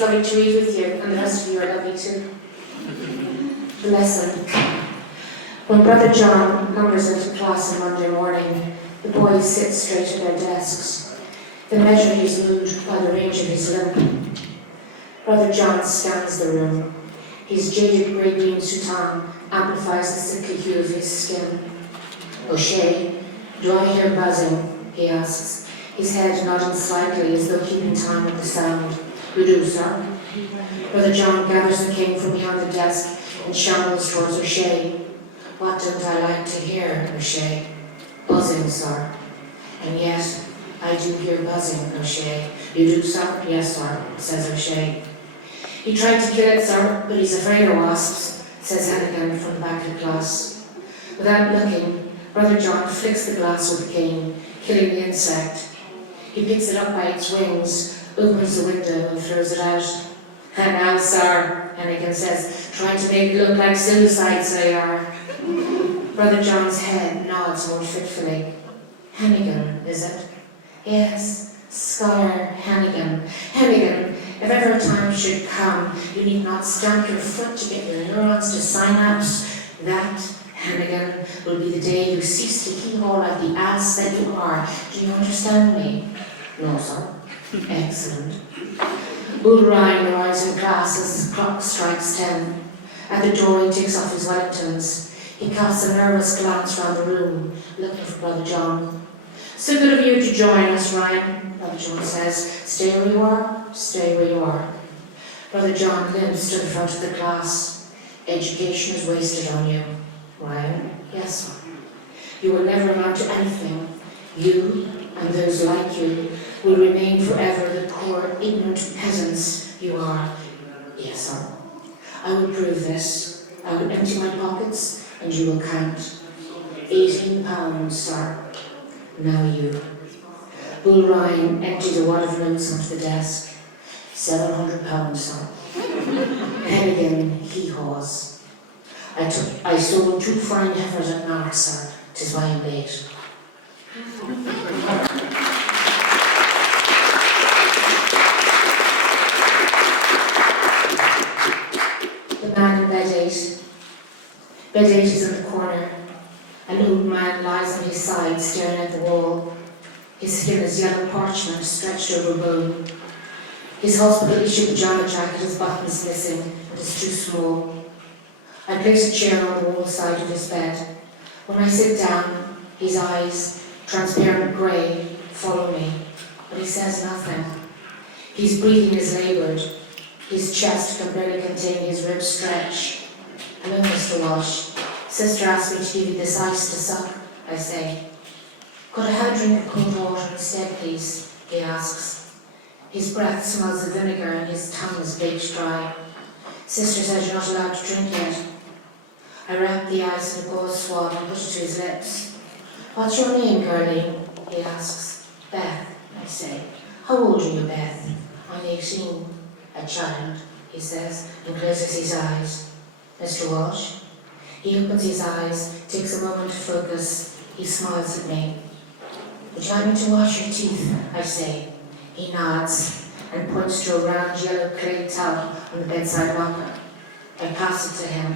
It's lovely to read with you, and the rest of you are lovely too. The lesson. When Brother John numbers into class on Monday morning, the boys sit straight at their desks. They measure his mood by the range of his limp. Brother John scans the room. His jaded grey-green soutane amplifies the sickly hue of his skin. O'Shea, do I hear buzzing? He asks, his head nodding slightly as though keeping time with the sound. You do, sir. Brother John gathers the cane from behind the desk and shambles towards O'Shea. What don't I like to hear, O'Shea? Buzzing, sir. And yet, I do hear buzzing, O'Shea. You do, sir? Yes, sir, says O'Shea. He tried to kill it, sir, but he's afraid of wasps, says Hannigan from the back of the class. Without looking, Brother John flicks the glass with the cane, killing the insect. He picks it up by its wings, opens the window and throws it out. And now, sir, Hannigan says, trying to make it look like suicides they are. Brother John's head nods more fitfully. Hannigan, is it? Yes, Scholar Hannigan. Hannigan, if ever a time should come, you need not stamp your foot to get your neurons to synapse. That, Hannigan, will be the day you cease to keyhole like the ass that you are. Do you understand me? No, sir. Excellent. Bull Ryan arrives in class as the clock strikes 10. At the door he takes off his Wellingtons. He casts a nervous glance round the room, looking for Brother John. So good of you to join us, Ryan, Brother John says. Stay where you are, stay where you are. Brother John limps to the front of the class. Education is wasted on you. Ryan, yes, sir. You will never amount to anything. You, and those like you, will remain forever the poor, ignorant peasants you are. Yes, sir. I will prove this. I will empty my pockets, and you will count. 18 pounds, sir. Now you. Bull Ryan empties a wad of notes onto the desk. 700 pounds, sir. Hannigan hee-haws. I sold 2 fine heifers at Mark, sir. 'Tis why I'm late. The man in bed 8. Bed 8 is in the corner. An old man lies on his side, staring at the wall. His skin is yellow parchment stretched over bone. His hospital-issue pajama jacket has buttons missing, but is too small. I place a chair on the wall side of his bed. When I sit down, his eyes, transparent grey, follow me, but he says nothing. His breathing is laboured. His chest can barely contain his ribs stretch. Hello, Mr. Walsh. Sister asked me to give you this ice to suck, I say. Could I have a drink of cold water instead, please? He asks. His breath smells of vinegar and his tongue is baked dry. Sister says you're not allowed to drink yet. I wrap the ice in a gauze swab and put it to his lips. What's your name, girlie? He asks. Beth, I say. How old are you, Beth? I'm 18. A child, he says, and closes his eyes. Mr. Walsh? He opens his eyes, takes a moment to focus. He smiles at me. Would you like me to wash your teeth? I say. He nods and points to a round yellow clay tub on the bedside locker. I pass it to him.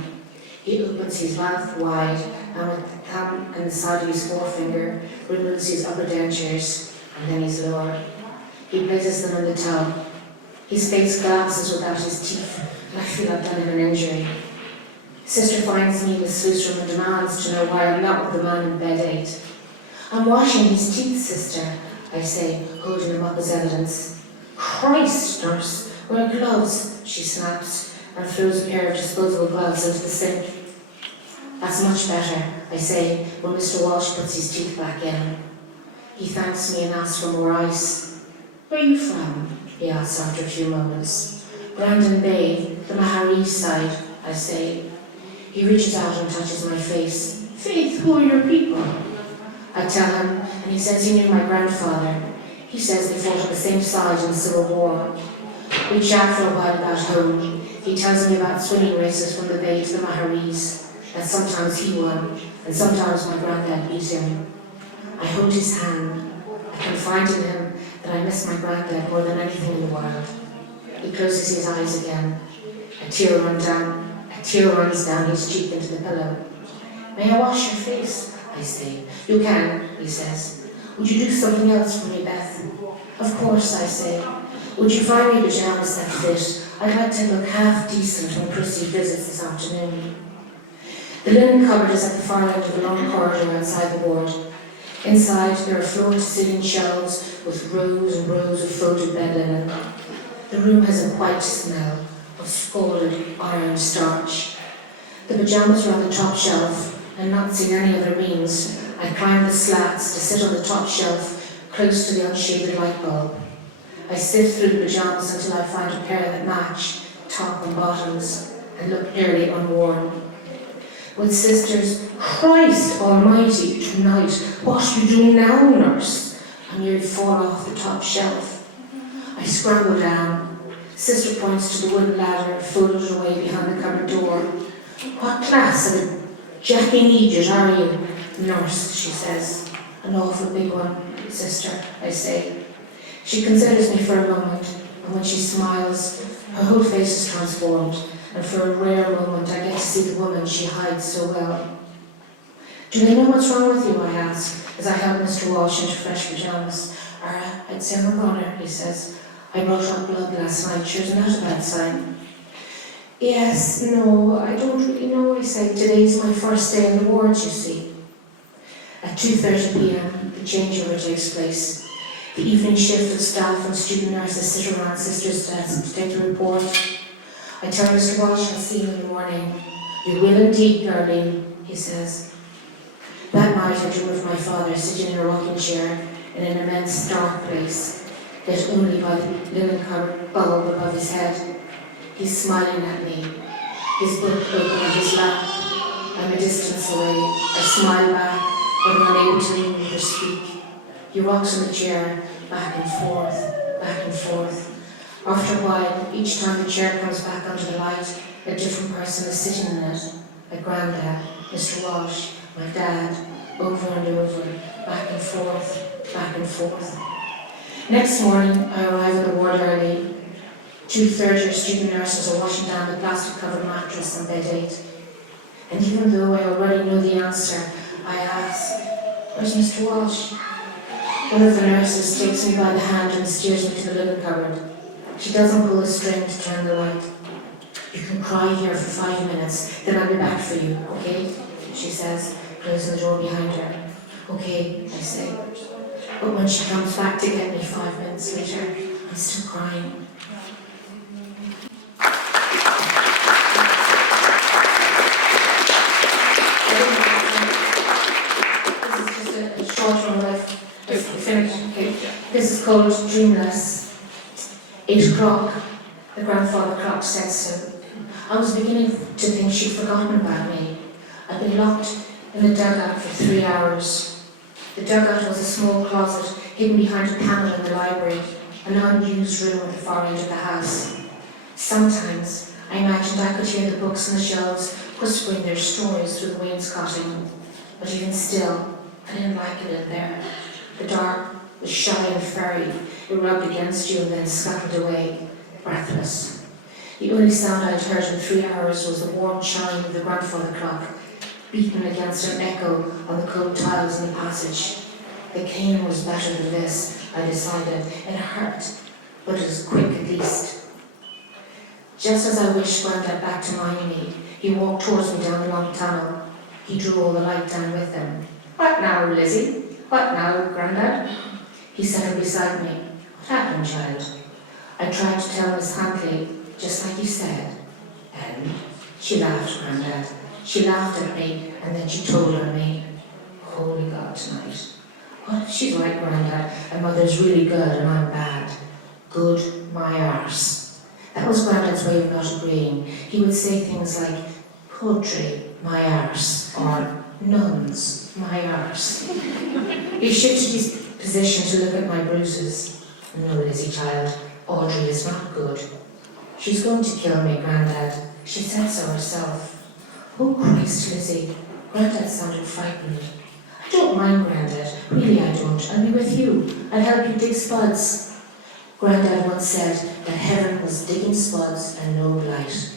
He opens his mouth wide and with the thumb and the side of his forefinger removes his upper dentures and then his lower. He places them in the tub. His face glances without his teeth, and I feel I've done him an injury. Sister finds me with Susram and demands to know why I'm not with the man in bed 8. I'm washing his teeth, sister, I say, holding them up as evidence. Christ, nurse, wear gloves, she snaps, and throws a pair of disposable gloves into the sink. That's much better, I say, when Mr. Walsh puts his teeth back in. He thanks me and asks for more ice. Where are you from? He asks after a few moments. Brandon Bay, the Mahari side, I say. He reaches out and touches my face. Faith, who are your people? I tell him, and he says he knew my grandfather. He says they fought on the same side in the Civil War. We chat for a while about home. He tells me about swimming races from the Bay to the Maharis, that sometimes he won, and sometimes my granddad beat him. I hold his hand. I confide in him that I miss my granddad more than anything in the world. He closes his eyes again. A tear runs down his cheek into the pillow. May I wash your face? I say. You can, he says. Would you do something else for me, Beth? Of course, I say. Would you find me pyjamas that fit? I'd like to look half decent when Christy visits this afternoon. The linen cupboard is at the far end of the long corridor outside the ward. Inside, there are floor-to-ceiling shelves with rows and rows of folded bed linen. The room has a white smell of scalded iron starch. The pyjamas are on the top shelf, and not seeing any other means, I climb the slats to sit on the top shelf, close to the unshaded light bulb. I sift through the pyjamas until I find a pair that match, top and bottoms, and look nearly unworn. With Sister's, Christ almighty, tonight, what are you doing now, nurse? I nearly fall off the top shelf. I scramble down. Sister points to the wooden ladder folded away behind the cupboard door. What class of a Jackie Idiot are you? Nurse, she says. An awful big one, Sister, I say. She considers me for a moment, and when she smiles, her whole face is transformed, and for a rare moment I get to see the woman she hides so well. Do they know what's wrong with you, I ask, as I help Mr. Walsh into fresh pyjamas. I'd say I'm a goner, he says. I brought up blood last night, sure isn't that a bad sign? Yes, no, I don't really know, I say. Today's my first day in the ward, you see. At 2:30 p.m, the changeover takes place. The evening shift of staff and student nurses sit around Sister's desk to take the report. I tell Mr. Walsh I'll see you in the morning. You will indeed, Geraldine, he says. That night I dream of my father sitting in a rocking chair in an immense dark place, lit only by the linen covered bulb above his head. He's smiling at me, his book open on his lap. I'm a distance away. I smile back, but I'm unable to move or speak. He rocks in the chair, back and forth, back and forth. After a while, each time the chair comes back under the light, a different person is sitting in it. My granddad, Mr. Walsh, my dad, over and over, back and forth, back and forth. Next morning, I arrive at the ward early. 2 third-year student nurses are washing down the plastic-covered mattress on bed 8. And even though I already know the answer, I ask, where's Mr. Walsh? One of the nurses takes me by the hand and steers me to the linen cupboard. She doesn't pull the string to turn the light. You can cry here for 5 minutes, then I'll be back for you, okay? She says, closing the door behind her. Okay, I say. But when she comes back to get me 5 minutes later, I'm still crying. This is just a short one life. Finished. Okay. This is called Dreamless. 8 o'clock. The grandfather clock says so. I was beginning to think she'd forgotten about me. I'd been locked in the dugout for 3 hours. The dugout was a small closet hidden behind a panel in the library, an unused room at the far end of the house. Sometimes I imagined I could hear the books on the shelves whispering their stories through the wainscoting, but even still, I didn't like it in there. The dark was shy and furry. It rubbed against you and then scuttled away, breathless. The only sound I'd heard in 3 hours was the warm chime of the grandfather clock, beaten against an echo on the cold tiles in the passage. The cane was better than this, I decided. It hurt, but it was quick at least. Just as I wished Grandad back to mind me, he walked towards me down the long tunnel. He drew all the light down with him. What now, Lizzie? What now, Grandad? He settled beside me. What happened, child? I tried to tell Miss Huntley, just like you said. And she laughed, Grandad. She laughed at me, and then she told on me. Holy God, tonight. What? She's right, Grandad. And Mother's really good, and I'm bad. Good, my arse. That was Grandad's way of not agreeing. He would say things like, poetry, my arse, or nuns, my arse. He shifted his position to look at my bruises. No, Lizzie, child, Audrey is not good. She's going to kill me, Grandad. She said so herself. Oh, Christ, Lizzie. Grandad sounded frightened. I don't mind, Grandad. Really, I don't. I'll be with you. I'll help you dig spuds. Grandad once said that heaven was digging spuds and no blight.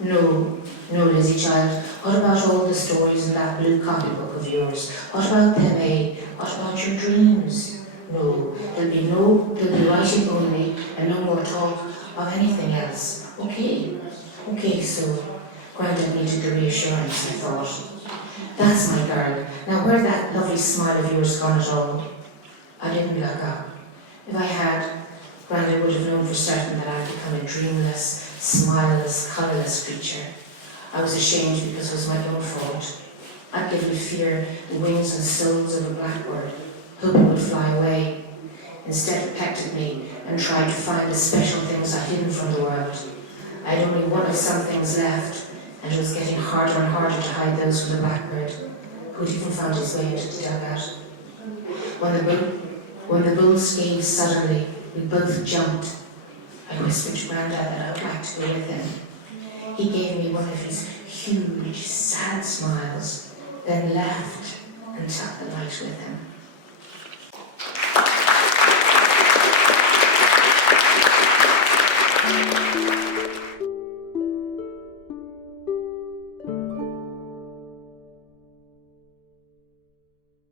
No, no, Lizzie child, what about all the stories in that blue copybook of yours? What about them, eh? What about your dreams? No, there'll be writing only and no more talk of anything else. Okay, so Grandad needed the reassurance, I thought. That's my girl. Now where'd that lovely smile of yours gone at all? I didn't look up. If I had, Grandad would have known for certain that I'd become a dreamless, smileless, colourless creature. I was ashamed because it was my own fault. I'd given fear the wings and souls of a blackbird, hoping it would fly away. Instead it pecked at me and tried to find the special things I'd hidden from the world. I had only one of some things left, and it was getting harder and harder to hide those from the blackbird, who had even found his way into the dugout. When the bulls gave suddenly, we both jumped. I whispered to Grandad that I would like to go with him. He gave me one of his huge, sad smiles, then laughed and took the light with him.